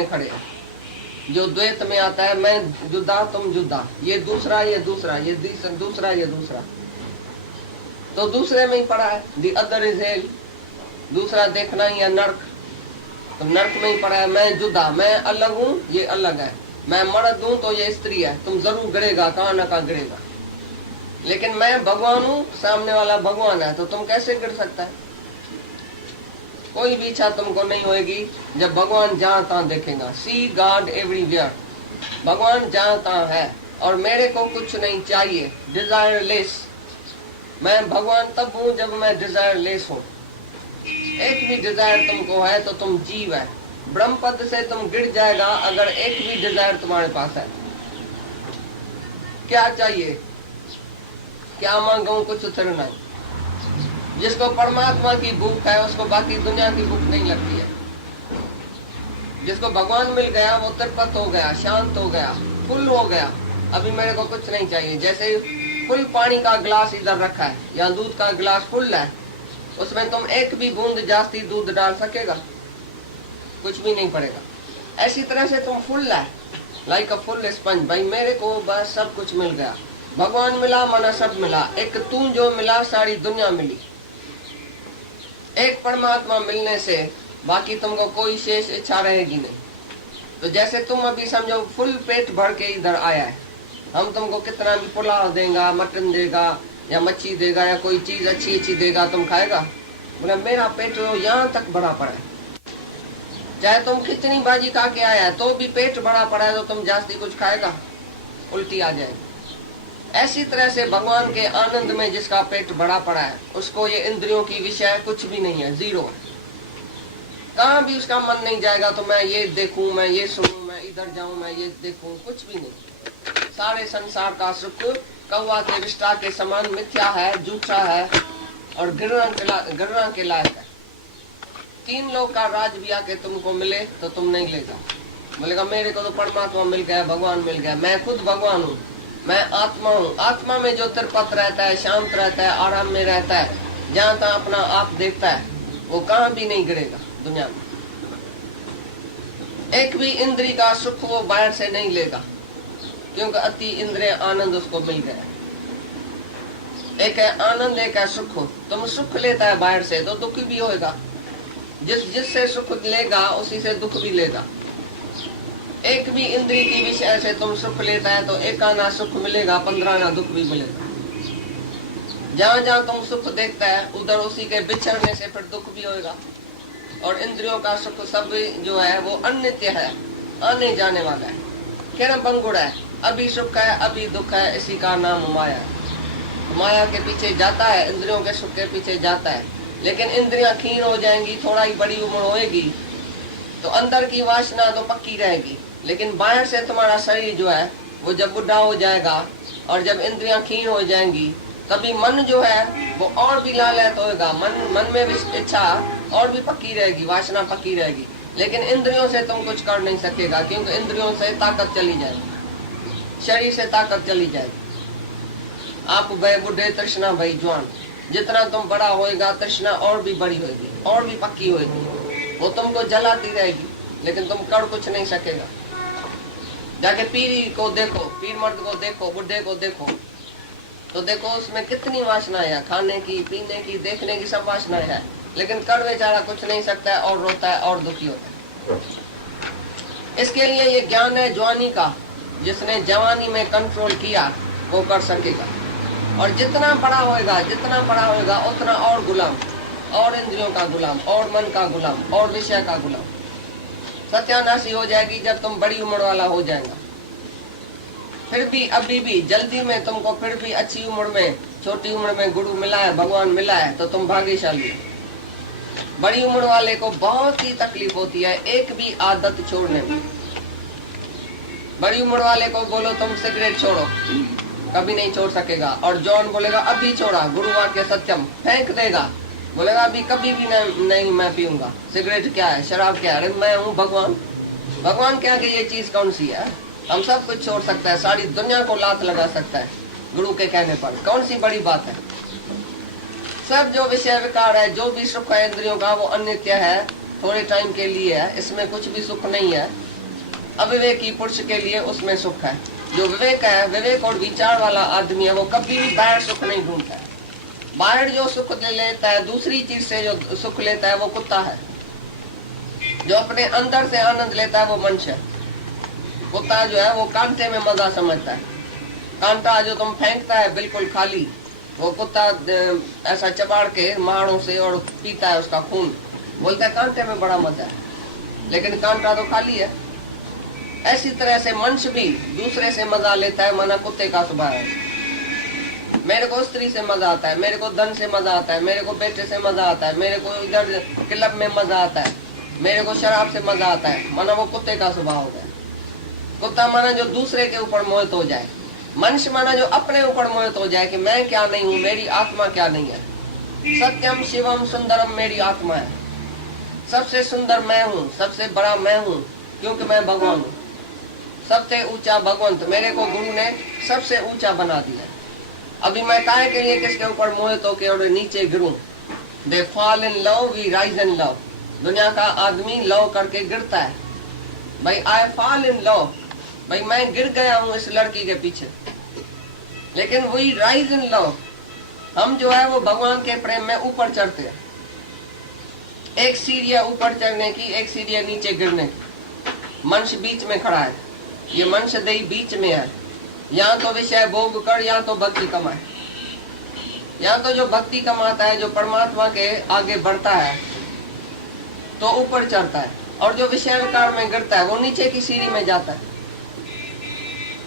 में खड़े हैं। जो द्वैत में आता है, मैं जुदा तुम जुदा, ये दूसरा ये दूसरा, ये दूसरा ये दूसरा, तो दूसरे में ही पड़ा है। दी अदर इज हेल, दूसरा देखना ही है नर्क, तो नर्क में ही पड़ा है। मैं जुदा, मैं अलग हूँ, ये अलग है। मैं मर्द हूँ तो ये स्त्री है, तुम जरूर गिरेगा, कहाँ ना कहाँ गिरेगा। लेकिन मैं भगवान हूँ, सामने वाला भगवान है, तो तुम कैसे गिर सकता है? कोई भी इच्छा तुमको नहीं होगी जब भगवान जहाँ तहाँ देखेगा। सी गॉड एवरीवेयर, भगवान जहाँ तहाँ है। और मेरे को कुछ नहीं चाहिए, डिजायरलेस। मैं भगवान तब हूँ जब मैं डिजायरलेस हूँ। एक भी डिजायर तुमको है तो तुम जीव है। ब्रह्म पद से तुम गिर जाएगा अगर एक भी डिजायर तुम्हारे पास है। क्या चाहिए, क्या मांगू, कुछ उतर नहीं। जिसको परमात्मा की भूख है उसको बाकी दुनिया की भूख नहीं लगती है। जिसको भगवान मिल गया वो तिरपत हो गया, शांत हो गया, फुल हो गया। अभी मेरे को कुछ नहीं चाहिए। जैसे फुल पानी का गिलास इधर रखा है या दूध का गिलास फुल है, उसमें तुम एक भी बूंद जास्ती दूध डाल सकेगा? कुछ भी नहीं पड़ेगा। ऐसी तरह से तुम फुल है, लाइक अ फुल स्पंज। भाई मेरे को बस सब कुछ मिल गया, भगवान मिला, मना सब मिला। एक तू जो मिला सारी दुनिया मिली। एक परमात्मा मिलने से बाकी तुमको कोई शेष इच्छा रहेगी नहीं। तो जैसे तुम अभी समझो फुल पेट भर के इधर आया है, हम तुमको कितना भी पुलाव देगा, मटन देगा या मच्छी देगा या कोई चीज अच्छी अच्छी देगा, तुम खाएगा? बोले मेरा पेट यहाँ तक भरा पड़ा है। चाहे तुम खिचड़ी बाजी खा के आया है तो भी पेट भरा पड़ा है, तो तुम जास्ती कुछ खाएगा? उल्टी आ जाएगी। ऐसी तरह से भगवान के आनंद में जिसका पेट भरा पड़ा है उसको ये इंद्रियों की विषय कुछ भी नहीं है, जीरो है। कहाँ भी उसका मन नहीं जाएगा तो मैं ये देखूं, मैं ये सुनूं, मैं इधर जाऊं, मैं ये देखूं, कुछ भी नहीं। सारे संसार का सुख कौवा के विष्ठा के समान मिथ्या है, झूठा है और घृणा के लायक है। 3 लोग का राज भी आके तुमको मिले तो तुम नहीं लेगा। बोलेगा मेरे को तो परमात्मा मिल गया, भगवान मिल गया, मैं खुद भगवान हूँ, मैं आत्मा हूँ। आत्मा में जो तिरपत रहता है, शांत रहता है, आराम में रहता है, जहाँ तहाँ अपना आप देखता है, वो कहाँ भी नहीं गिरेगा दुनिया में। एक भी इंद्री का सुख वो बाहर से नहीं लेगा, क्योंकि अति इंद्रिय आनंद उसको मिल गया। एक है आनंद, एक है सुख। तुम सुख लेता है बाहर से तो दुखी भी होगा। जिससे सुख लेगा उसी से दुख भी लेगा। एक भी इंद्री की विषय से तुम सुख लेता है तो एक आना सुख मिलेगा, 15 आना दुख भी मिलेगा। जहाँ जहाँ तुम सुख देखता है उधर उसी के बिछड़ने से फिर दुख भी होगा। और इंद्रियों का सुख सब जो है वो अनित्य है, आने जाने वाला है, क्षण भंगुर है। अभी सुख है, अभी दुख है, इसी का नाम माया है। माया के पीछे जाता है, इंद्रियों के सुख के पीछे जाता है। लेकिन इंद्रियां क्षीण हो जाएंगी, थोड़ा ही बड़ी उम्र होएगी तो अंदर की वासना तो पक्की रहेगी। लेकिन बाहर से तुम्हारा शरीर जो है वो जब बुढ़ा हो जाएगा और जब इंद्रियां क्षीण हो जाएंगी तभी मन जो है वो और भी लालयत होगा। मन में भी इच्छा और भी पक्की रहेगी, वासना पक्की रहेगी। लेकिन इंद्रियों से तुम कुछ कर नहीं सकेगा, क्योंकि इंद्रियों से ताकत चली जाएगी, शरीर से ताकत चली जाएगी। आप भय बुढ़े, तृष्णा भई जवान। जितना तुम बड़ा होएगा तृष्णा और भी बड़ी होगी, और भी पक्की होगी। वो तुमको जलाती रहेगी लेकिन तुम कर कुछ नहीं सकेगा। जाके पीर को देखो, पीर मर्द को देखो, बुढ़े को देखो तो देखो उसमें कितनी वासना है, खाने की, पीने की, देखने की, सब वासना है। लेकिन कर बेचारा कुछ नहीं सकता है और रोता है और दुखी होता है। इसके लिए ये ज्ञान है जवानी का। जिसने जवानी में कंट्रोल किया वो कर सकेगा। और जितना बड़ा होएगा उतना और गुलाम, और इंद्रियों का गुलाम, और मन का गुलाम, और विषय का गुलाम। सत्यानाशी हो जाएगी जब तुम बड़ी उम्र वाला हो जाएगा। फिर भी अभी भी जल्दी में तुमको फिर भी अच्छी उम्र में, छोटी उम्र में गुरु मिला है, भगवान मिला है तो तुम भाग्यशाली हो। बड़ी उम्र वाले को बहुत ही तकलीफ होती है एक भी आदत छोड़ने में। बड़ी उम्र वाले को बोलो तुम सिगरेट छोड़ो, कभी नहीं छोड़ सकेगा। और जॉन बोलेगा अभी छोड़ा, गुरु वाक्य सत्यम, फेंक देगा। बोलेगा अभी कभी भी नहीं मैं पीऊंगा। सिगरेट क्या है, शराब क्या है? अरे मैं हूँ भगवान। भगवान क्या कि ये चीज कौन सी है? हम सब कुछ छोड़ सकता है, सारी दुनिया को लात लगा सकता है गुरु के कहने पर। कौन सी बड़ी बात है? सब जो विषय विकार है, जो भी सुख है इंद्रियों का, वो अनित्य है, थोड़े टाइम के लिए है। इसमें कुछ भी सुख नहीं है। अविवेकी पुरुष के लिए उसमें सुख है। जो विवेक है, विवेक और विचार वाला आदमी है, वो कभी भी बाहर सुख नहीं ढूंढता है। बाहर जो सुख ले लेता है, दूसरी चीज से जो सुख लेता है, वो कुत्ता है। जो अपने अंदर से आनंद लेता है, वो मनुष्य है। कुत्ता जो है वो कांटे में मजा समझता है। कांटा जो तुम फेंकता है बिल्कुल खाली, वो कुत्ता ऐसा चबाड़ के माड़ों से और पीता है उसका खून, बोलता है कांटे में बड़ा मजा है, लेकिन कांटा तो खाली है। ऐसी तरह से मनुष्य भी दूसरे से मजा लेता है, माना कुत्ते का स्वभाव है। मेरे को स्त्री से मजा आता है, मेरे को धन से मजा आता है, मेरे को बेटे से मजा आता है, मेरे को इधर क्लब में मजा आता है, मेरे को शराब से मजा आता है, माना वो कुत्ते का स्वभाव होता है। कुत्ता माना जो दूसरे के ऊपर मोहित हो जाए, मनुष्य माना जो अपने ऊपर मोहित हो जाए कि मैं क्या नहीं हूँ, मेरी आत्मा क्या नहीं है। सत्यम शिवम सुंदरम मेरी आत्मा है, सबसे सुंदर मैं हूँ, सबसे बड़ा मैं हूँ, क्योंकि मैं भगवान हूँ। सबसे ऊंचा भगवंत, मेरे को गुरु ने सबसे ऊंचा बना दिया। अभी मैं काहे के लिए किसके ऊपर मोहित होके और नीचे गिरूं। They fall in love, we rise in love. दुनिया का आदमी लव करके गिरता है। भाई आई फॉल इन लव, भाई मैं गिर गया हूँ इस लड़की के पीछे, लेकिन वही राइज इन लव, हम जो है वो भगवान के प्रेम में ऊपर चढ़ते हैं। एक सीढ़ी है ऊपर चढ़ने की, एक सीढ़ी है नीचे गिरने की। मनुष्य बीच में खड़ा है, ये मनुष्य देही बीच में है। यहाँ तो विषय भोग कर, यहाँ तो भक्ति कमाए। यहाँ तो जो भक्ति कमाता है, जो परमात्मा के आगे बढ़ता है, तो ऊपर चढ़ता है, और जो विषय विकार में गिरता है, वो नीचे की सीढ़ी में जाता है।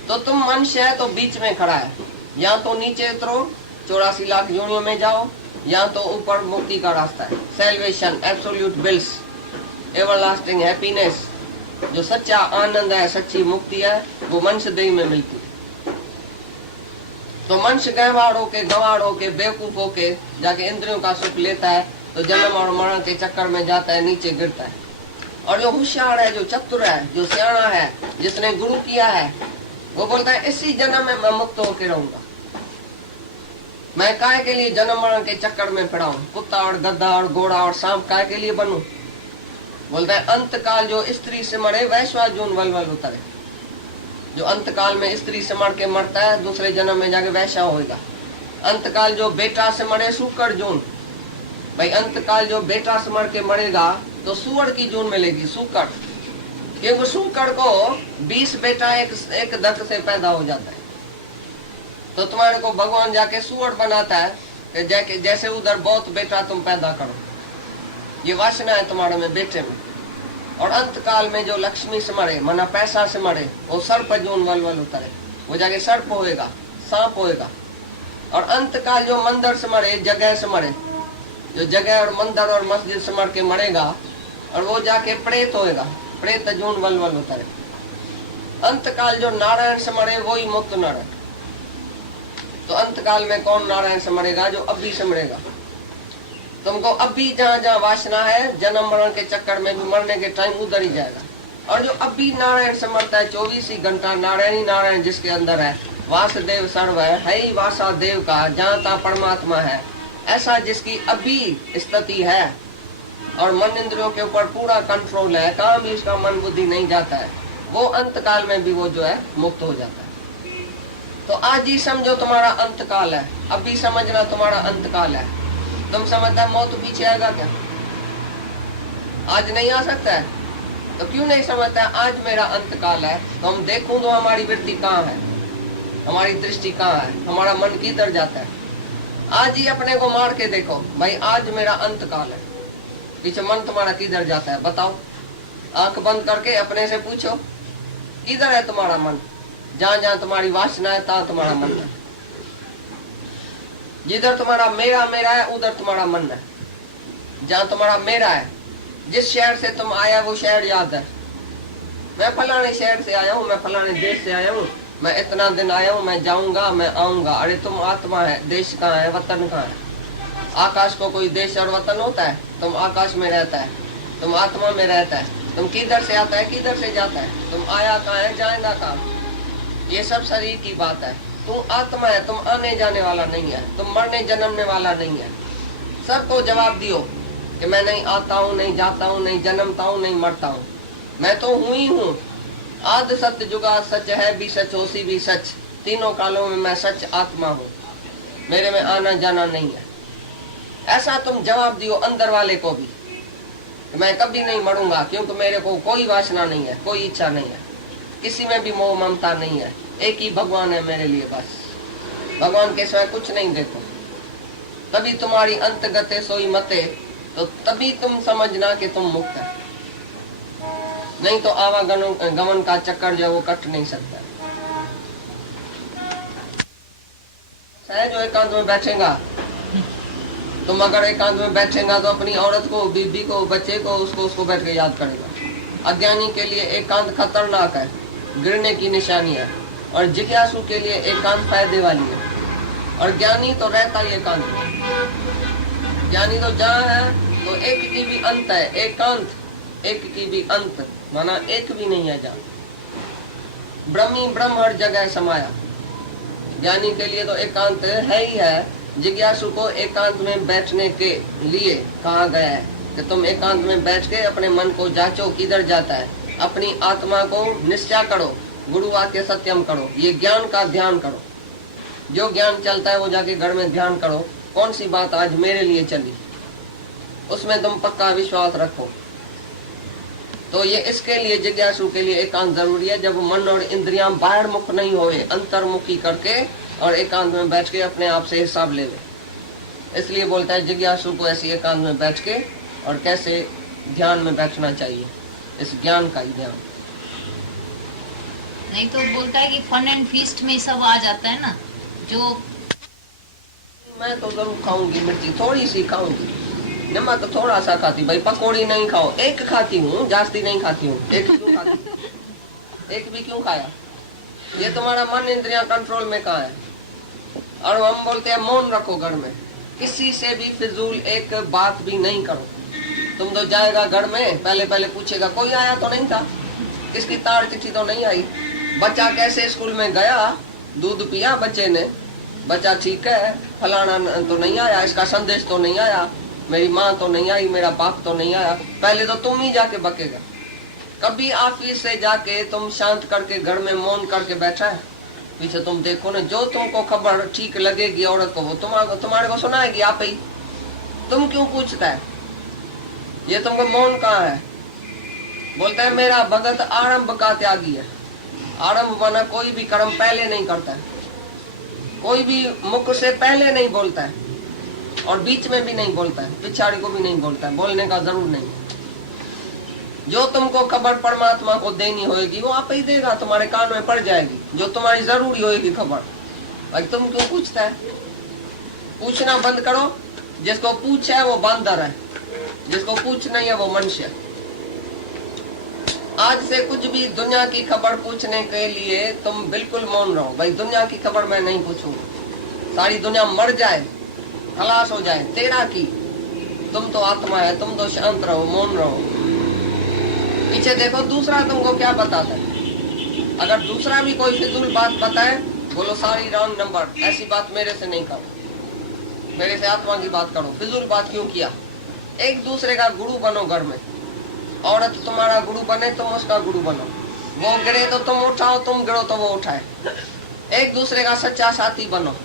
तो तुम मनुष्य है तो बीच में खड़ा है, या तो नीचे उतरो 84 लाख योनियों में जाओ, या तो ऊपर मुक्ति का रास्ता है। Salvation, absolute bills, everlasting happiness, जो सच्चा आनंद है, सच्ची मुक्ति है, वो मनुष्य देह में मिलती है। तो मनुष्य गंवाड़ होके बेवकूफ होके जाके इंद्रियों का सुख लेता है, तो जन्म और मरण के चक्कर में जाता है, नीचे गिरता है। और जो होशियार है, जो चतुर है, जो सियाना है, जिसने गुरु किया है, वो बोलता है इसी जन्म में मैं मुक्त होके रहूंगा। मैं काय के लिए जन्म मरण के चक्कर में पड़ा हूँ, कुत्ता और गद्दा और घोड़ा और सांप काय के लिए बनूं। बोलता है अंत काल जो स्त्री से मरे वैश्वा जून वल उतरे। जो अंत काल में स्त्री से मर के मरता है, दूसरे जन्म में जाके वैश्या होगा। अंत काल जो बेटा से मरे सुकर जून। भाई अंत काल जो बेटा से मर के मरेगा तो सुअर की जून मिलेगी, सुकर। क्योंकि सुकर को 20 बेटा एक दत्त से पैदा हो जाता है। तो तुम्हारे को भगवान जाके सुअर बनाता है कि जैसे उधर बहुत बेटा तुम पैदा करो। ये वासना है तुम्हारे में, बेटे में। और अंत काल में जो लक्ष्मी से मरे, मना पैसा से मरे, वो सर्प जून वल उतरे, वो जाके सर्प होएगा, सांप होएगा। और अंत काल जो मंदिर से मरे, जगह से मरे, जो जगह और मंदिर और मस्जिद से मर के मरेगा, और वो जाके प्रेत होएगा, प्रेत जून वल उतरे। अंत काल जो नारायण से मरे, वही मुक्त नारायण। तो अंत काल में कौन नारायण से मरेगा? जो अभी से मरेगा। तुमको अभी जहाँ जहाँ वासना है, जन्म मरण के चक्कर में भी मरने के टाइम उधर ही जाएगा। और जो अभी नारायण से मरता है, 24 ही घंटा नारायण ही नारायण जिसके अंदर है, वासुदेव सर्व है ही वासा देव का, जहाँ तहाँ परमात्मा है, ऐसा जिसकी अभी स्थिति है और मन इंद्रियों के ऊपर पूरा कंट्रोल है, कहाँ भी उसका मन बुद्धि नहीं जाता है, वो अंत काल में भी वो जो है मुक्त हो जाता है। तो आज ही समझो तुम्हारा अंत काल है, अभी समझना तुम्हारा अंत काल है। तुम समझता मौत पीछे आएगा क्या? आज नहीं आ सकता है, तो क्यों नहीं समझता आज मेरा अंत काल है? तो हम देखूं तो हमारी वृत्ति कहाँ है, हमारी दृष्टि कहाँ है, हमारा मन किधर जाता है। आज ही अपने को मार के देखो, भाई आज मेरा अंत काल है, पीछे मन तुम्हारा किधर जाता है बताओ। आंख बंद करके अपने से पूछो, किधर है तुम्हारा मन? जहाँ जहाँ तुम्हारी वासना है, तहाँ तुम्हारा मन है। जिधर तुम्हारा मेरा मेरा है, उधर तुम्हारा मन है। जहाँ तुम्हारा मेरा है, जिस शहर से तुम आया वो शहर याद है। मैं फलाने शहर से आया हूँ, मैं फलाने देश से आया हूँ, मैं इतना दिन आया हूँ, मैं जाऊंगा, मैं आऊंगा। अरे तुम आत्मा है, देश कहाँ है, वतन कहाँ है? आकाश को कोई देश और वतन होता है? तुम आकाश में रहता है, तुम आत्मा में रहता है। तुम किधर से आता है, किधर से जाता है? तुम आया कहाँ है, जाएगा कहाँ? ये सब शरीर की बात है। तुम आत्मा है, तुम आने जाने वाला नहीं है, तुम मरने जन्मने वाला नहीं है। सबको जवाब दियो कि मैं नहीं आता हूँ, नहीं जाता हूँ, नहीं जन्मता हूँ, नहीं मरता हूँ, मैं तो हूँ ही हूँ। आद सत्य जुगा सच है, भी सच होसी भी सच। तीनों कालों में मैं सच आत्मा हूँ, मेरे में आना जाना नहीं है। ऐसा तुम जवाब दियो अंदर वाले को भी, मैं कभी नहीं मरूंगा, क्योंकि मेरे को कोई वासना नहीं है, कोई इच्छा नहीं है, किसी में भी मोह ममता नहीं है। एक ही भगवान है मेरे लिए, बस भगवान के सिवाय कुछ नहीं देखो। तभी तुम्हारी अंत गते सोई मते, तो तभी तुम समझना कि तुम मुक्त है। नहीं तो आवागमन का चक्कर जो वो कट नहीं सकता है। जो एकांत में बैठेगा, तुम अगर एकांत में बैठेगा तो अपनी औरत को, बीबी को, बच्चे को, उसको बैठ के याद करेगा। अज्ञानी के लिए एकांत खतरनाक है, गिरने की निशानी है, और जिज्ञासु के लिए एकांत फायदे वाली है। और ज्ञानी तो रहता ही एकांत में। ज्ञानी तो जहाँ है तो एक की भी अंत है, एकांत एक की भी अंत, माना एक भी नहीं है जहाँ। ब्रह्मी ब्रह्म हर जगह समाया। ज्ञानी के लिए तो एकांत है ही है। जिज्ञासु को एकांत में बैठने के लिए कहा गया है कि तुम एकांत में बैठ के अपने मन को जांचो किधर जाता है, अपनी आत्मा को निश्चय करो, गुरु वाक्य सत्यम करो, ये ज्ञान का ध्यान करो। जो ज्ञान चलता है वो जाके घर में ध्यान करो, कौन सी बात आज मेरे लिए चली, उसमें तुम पक्का विश्वास रखो। तो ये इसके लिए जिज्ञासु के लिए एकांत जरूरी है। जब मन और इंद्रियां बाहर मुख नहीं होए, अंतर्मुखी करके और एकांत में बैठ के अपने आप से हिसाब ले। इसलिए बोलता है जिज्ञासु को ऐसी एकांत में बैठ के और कैसे ध्यान में बैठना चाहिए, इस ज्ञान का ही ध्यान। नहीं तो बोलता है कि फन एंड फीस्ट में सब आ जाता है ना। जो मैं तो जरूर खाऊंगी, मिर्ची थोड़ी सी खाऊंगी, नमक थोड़ा सा खाती, भाई पकौड़ी नहीं खाओ, एक खाती हूँ, जास्ती नहीं खाती हूँ। एक क्यों खाती, एक भी क्यों खाया? ये तुम्हारा मन इंद्रिया कंट्रोल में कहाँ है? और हम बोलते हैं मौन रखो घर में, किसी से भी फिजूल एक बात भी नहीं करो। तुम तो जाएगा घर में, पहले पहले पूछेगा कोई आया तो नहीं था, किसकी तार चिट्ठी तो नहीं आई, बच्चा कैसे स्कूल में गया, दूध पिया बच्चे ने, बच्चा ठीक है, फलाना तो नहीं आया, इसका संदेश तो नहीं आया, मेरी माँ तो नहीं आई, मेरा बाप तो नहीं आया। पहले तो तुम ही जाके बकेगा। कभी ऑफिस से जाके तुम शांत करके घर में मौन करके बैठा है? पीछे तुम देखो ना, जो तुमको खबर ठीक लगेगी औरत को वो तुम्हारे को सुनाएगी आप ही। तुम क्यों पूछता है? ये तुमको मौन कहाँ है? बोलता है मेरा भगत आरंभ का त्यागी है। आरंभ माना कोई भी कर्म पहले नहीं करता है, कोई भी मुख से पहले नहीं बोलता है, और बीच में भी नहीं बोलता है, पिछाड़ी को भी नहीं बोलता है, बोलने का जरूर नहीं। जो तुमको खबर परमात्मा को देनी होगी वो आप ही देगा, तुम्हारे कान में पड़ जाएगी, जो तुम्हारी जरूरी होगी खबर। भाई तुम क्यों पूछता है? पूछना बंद करो। जिसको पूछ है वो बंदर है, जिसको पूछ नहीं है वो मनुष्य। आज से कुछ भी दुनिया की खबर पूछने के लिए तुम बिल्कुल मौन रहो। भाई दुनिया की खबर मैं नहीं पूछूंगा, सारी दुनिया मर जाए, खलास हो जाए, तेरा की, तुम तो आत्मा है, तुम तो शांत रहो, मौन रहो। पीछे देखो दूसरा तुमको क्या बताता है। अगर दूसरा भी कोई फिजूल बात बताए, बोलो सारी रॉन्ग नंबर, ऐसी बात मेरे से नहीं करो, मेरे से आत्मा की बात करो। फिजूल बात क्यों किया? एक दूसरे का गुरु बनो घर में। औरत तुम्हारा गुरु बने, तुम उसका गुरु बनो। वो गिरे तो तुम उठाओ, तुम गिरो तो वो उठाए। एक दूसरे का सच्चा साथी बनो।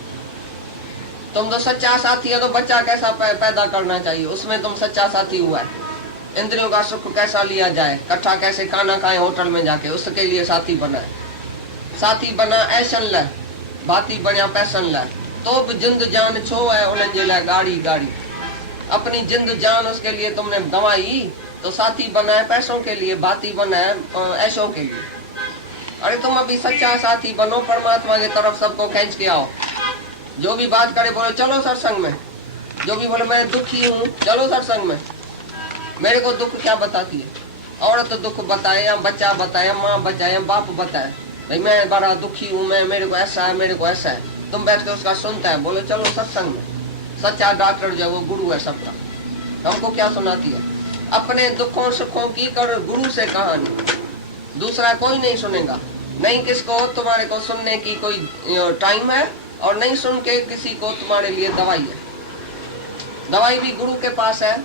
तुम तो सच्चा साथी है तो बच्चा कैसा पैदा करना चाहिए, उसमें तुम सच्चा साथी हुआ है। इंद्रियों का सुख कैसा लिया जाए, इकट्ठा कैसे खाना खाए होटल में जाके, उसके लिए साथी बना है। साथी बना ऐसन ल भाती बढ़िया पैसन ल, तो भी जिंद जान छो है उलझे ला गाड़ी गाड़ी। अपनी जिंद जान उसके लिए तुमने गंवाई, तो साथी बना है पैसों के लिए, बाती बना है ऐशों के लिए। अरे तुम अभी सच्चा साथी बनो, परमात्मा की तरफ सबको खींच के आओ। जो भी बात करे बोले चलो सत्संग में, जो भी बोले मैं दुखी हूँ चलो सत्संग में। मेरे को दुख क्या बताती है? औरत दुख बताए, या बच्चा बताए, माँ बताए, या बाप बताए, भाई मैं बड़ा दुखी हूँ, मैं मेरे को ऐसा है, मेरे को ऐसा है। तुम बैठ के उसका सुनता है, बोले चलो सत्संग में। सच्चा डॉक्टर जो वो गुरु है सबका, हमको क्या सुनाती है? अपने दुखों सुखों की कर गुरु से कहानी, दूसरा कोई नहीं सुनेगा। नहीं किसको तुम्हारे को सुनने की कोई टाइम है, और नहीं सुन के किसी को तुम्हारे लिए दवाई है। दवाई भी गुरु के पास है,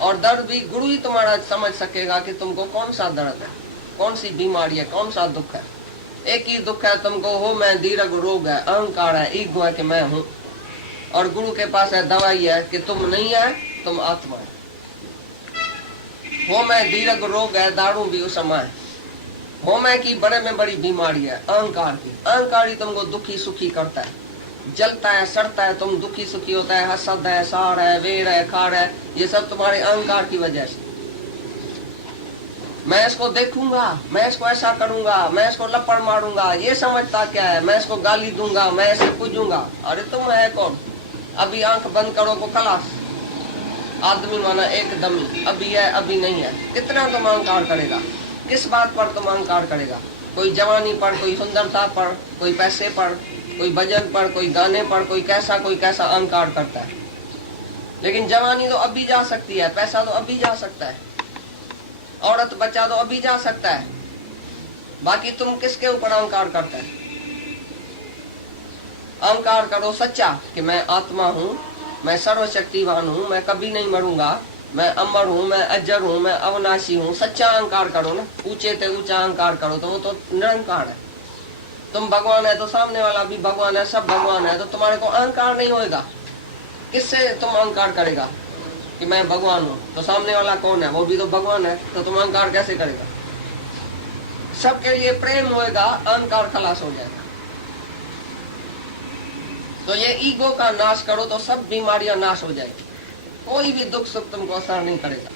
और दर्द भी गुरु ही तुम्हारा समझ सकेगा कि तुमको कौन सा दर्द है। कौन सी बीमारी है, कौन सा दुख है? एक ही दुख है तुमको, हो मैं दीर्घ रोग है, अहंकार है, ईगो है कि मैं हूं। और गुरु के पास है दवाई है कि तुम नहीं है, तुम आत्मा है। हो मैं दीर्घ रोग है, दारू भी उस समय। हो मैं की बड़े में बड़ी बीमारी है अहंकार की। अहंकार ही तुमको दुखी सुखी करता है, जलता है, सड़ता है, तुम दुखी सुखी होता है, हसद है, साड़ है, वेर है, खाड़ है, ये सब तुम्हारे अहंकार की वजह से। मैं इसको देखूंगा, मैं इसको ऐसा करूंगा, मैं इसको लपड़ मारूंगा, ये समझता क्या है, मैं इसको गाली दूंगा, मैं ऐसे पूजूंगा। अरे तुम है कौन? अभी आंख बंद करो को खलास, आदमी माना एकदम ही, अभी है अभी नहीं है। कितना तुम अहंकार करेगा? किस बात पर तुम अहंकार करेगा? कोई जवानी पर, कोई सुंदरता पर, कोई पैसे पर, कोई भजन पर, कोई गाने पर, कोई कैसा अहंकार करता है। लेकिन जवानी तो अभी जा सकती है, पैसा तो अभी जा सकता है, औरत बच्चा तो अभी जा सकता है, बाकी तुम किसके ऊपर अहंकार करता है? अहंकार करो सच्चा कि मैं आत्मा हूं, मैं सर्वशक्तिवान हूं, मैं कभी नहीं मरूंगा, मैं अमर हूं, मैं अजर हूं, मैं अविनाशी हूं। सच्चा अहंकार करो ना, ऊंचे ते ऊंचा अहंकार करो तो वो तो निरंकार है। तुम भगवान है तो सामने वाला भी भगवान है, सब भगवान है, तो तुम्हारे को अहंकार नहीं होएगा। किससे तुम अहंकार करेगा कि मैं भगवान हूं? तो सामने वाला कौन है? वो भी तो भगवान है, तो तुम अहंकार कैसे करेगा? सबके लिए प्रेम होएगा, अहंकार खलास हो जाएगा। तो ये ईगो का नाश करो तो सब बीमारियां नाश हो जाएगी, कोई भी दुख सुख तुमको असर नहीं करेगा।